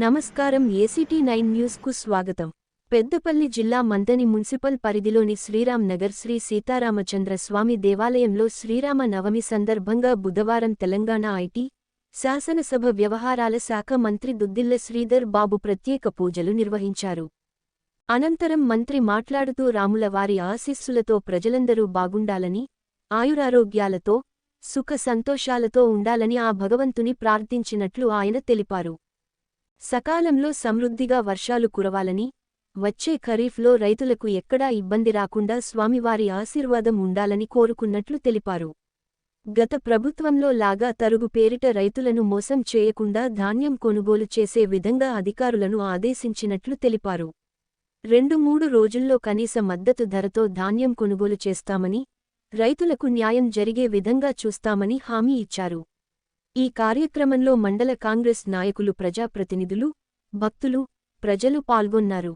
నమస్కారం ACT9 news కు స్వాగతం. పెద్దపల్లి జిల్లా మంథని మున్సిపల్ పరిధిలోని శ్రీరామ్ నగర్ శ్రీ సీతారామచంద్ర స్వామి దేవాలయంలో శ్రీరామ నవమి సందర్భంగా బుధవారం తెలంగాణ ఐటీ, శాసనసభ వ్యవహారాల శాఖ మంత్రి దుద్దిళ్ల శ్రీధర్ బాబు ప్రత్యేక పూజలు నిర్వహించారు. అనంతరం మంత్రి మాట్లాడుతూ రాముల వారి ఆశీస్సులతో ప్రజలందరూ బాగుండాలని, ఆయురారోగ్యాలతో, సుఖ సంతోషాలతో ఉండాలని ఆ భగవంతుని ప్రార్థించినట్లు ఆయన తెలిపారు. సకాలంలో సమృద్ధిగా వర్షాలు కురవాలని, వచ్చే ఖరీఫ్లో రైతులకు ఎక్కడా ఇబ్బంది రాకుండా స్వామివారి ఆశీర్వాదం ఉండాలని కోరుకున్నట్లు తెలిపారు. గత ప్రభుత్వంలో లాగా తరుగు పేరిట రైతులను మోసం చేయకుండా ధాన్యం కొనుగోలు చేసే విధంగా అధికారులను ఆదేశించినట్లు తెలిపారు. 2-3 రోజుల్లో కనీస మద్దతు ధరతో ధాన్యం కొనుగోలు చేస్తామని, రైతులకు న్యాయం జరిగే విధంగా చూస్తామని హామీ ఇచ్చారు. ఈ కార్యక్రమంలో మండల కాంగ్రెస్ నాయకులు, ప్రజాప్రతినిధులు, భక్తులు, ప్రజలు పాల్గొన్నారు.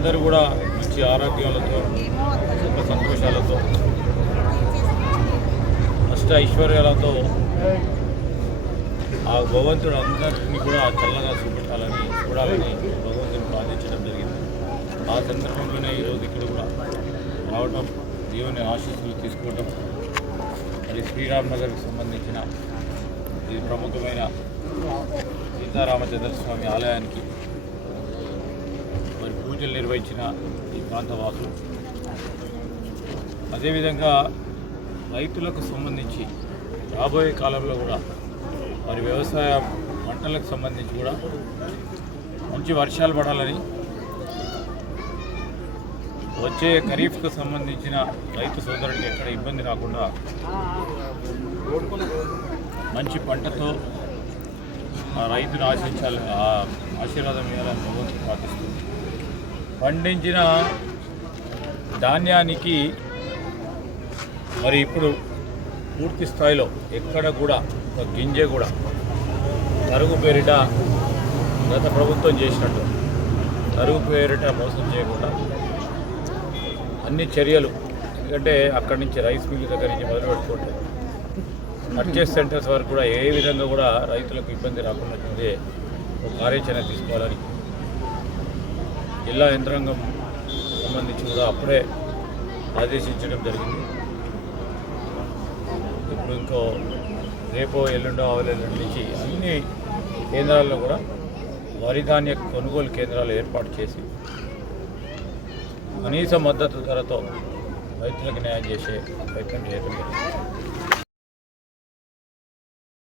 అందరూ కూడా మంచి ఆరోగ్యాలతో, సుఖ సంతోషాలతో, అష్ట ఐశ్వర్యాలతో ఆ భగవంతుడు అందరినీ కూడా చల్లగా చూడాలని భగవంతుని ప్రార్థించడం జరిగింది. ఆ సందర్భంలోనే ఈరోజు ఇక్కడ కూడా రావడం, దేవుని ఆశీస్సులు తీసుకోవడం, మరి శ్రీరామ్ నగర్కి సంబంధించిన ఈ ప్రముఖమైన సీతారామచంద్ర స్వామి ఆలయానికి పూజలు నిర్వహించిన ఈ ప్రాంతవాసులు, అదేవిధంగా రైతులకు సంబంధించి రాబోయే కాలంలో కూడా వారి వ్యవసాయ పంటలకు సంబంధించి కూడా మంచి వర్షాలు పడాలని, వచ్చే ఖరీఫ్కు సంబంధించిన రైతు సోదరుడికి ఎక్కడ ఇబ్బంది రాకుండా మంచి పంటతో ఆ రైతును ఆశీర్వాదం ఇవ్వాలని భగవంతుడు ప్రార్థిస్తుంది. పండించిన ధాన్యానికి మరి ఇప్పుడు పూర్తి స్థాయిలో ఎక్కడ కూడా ఒక గింజ కూడా తరుగు పేరిట గత ప్రభుత్వం చేసినట్టు తరుగు పేరిట మోసం చేయకుండా అన్ని చర్యలు, ఎందుకంటే అక్కడి నుంచి రైస్ మిల్ దగ్గర నుంచి మొదలు పెట్టుకుంటే పర్చేస్ సెంటర్స్ వరకు కూడా ఏ విధంగా కూడా రైతులకు ఇబ్బంది రాకుండా ఒక కార్యాచరణ తీసుకోవాలని జిల్లా యంత్రాంగం సంబంధించి కూడా అప్పుడే ఆదేశించడం జరిగింది. ఇప్పుడు ఇంకో రేపో ఎల్లుండో ఆవలెల్లుండి నుంచి అన్ని కేంద్రాల్లో కూడా వరి ధాన్య కొనుగోలు కేంద్రాలు ఏర్పాటు చేసి కనీస మద్దతు ధరతో రైతులకు న్యాయం చేసే ప్రయత్నం చేయడం జరిగింది.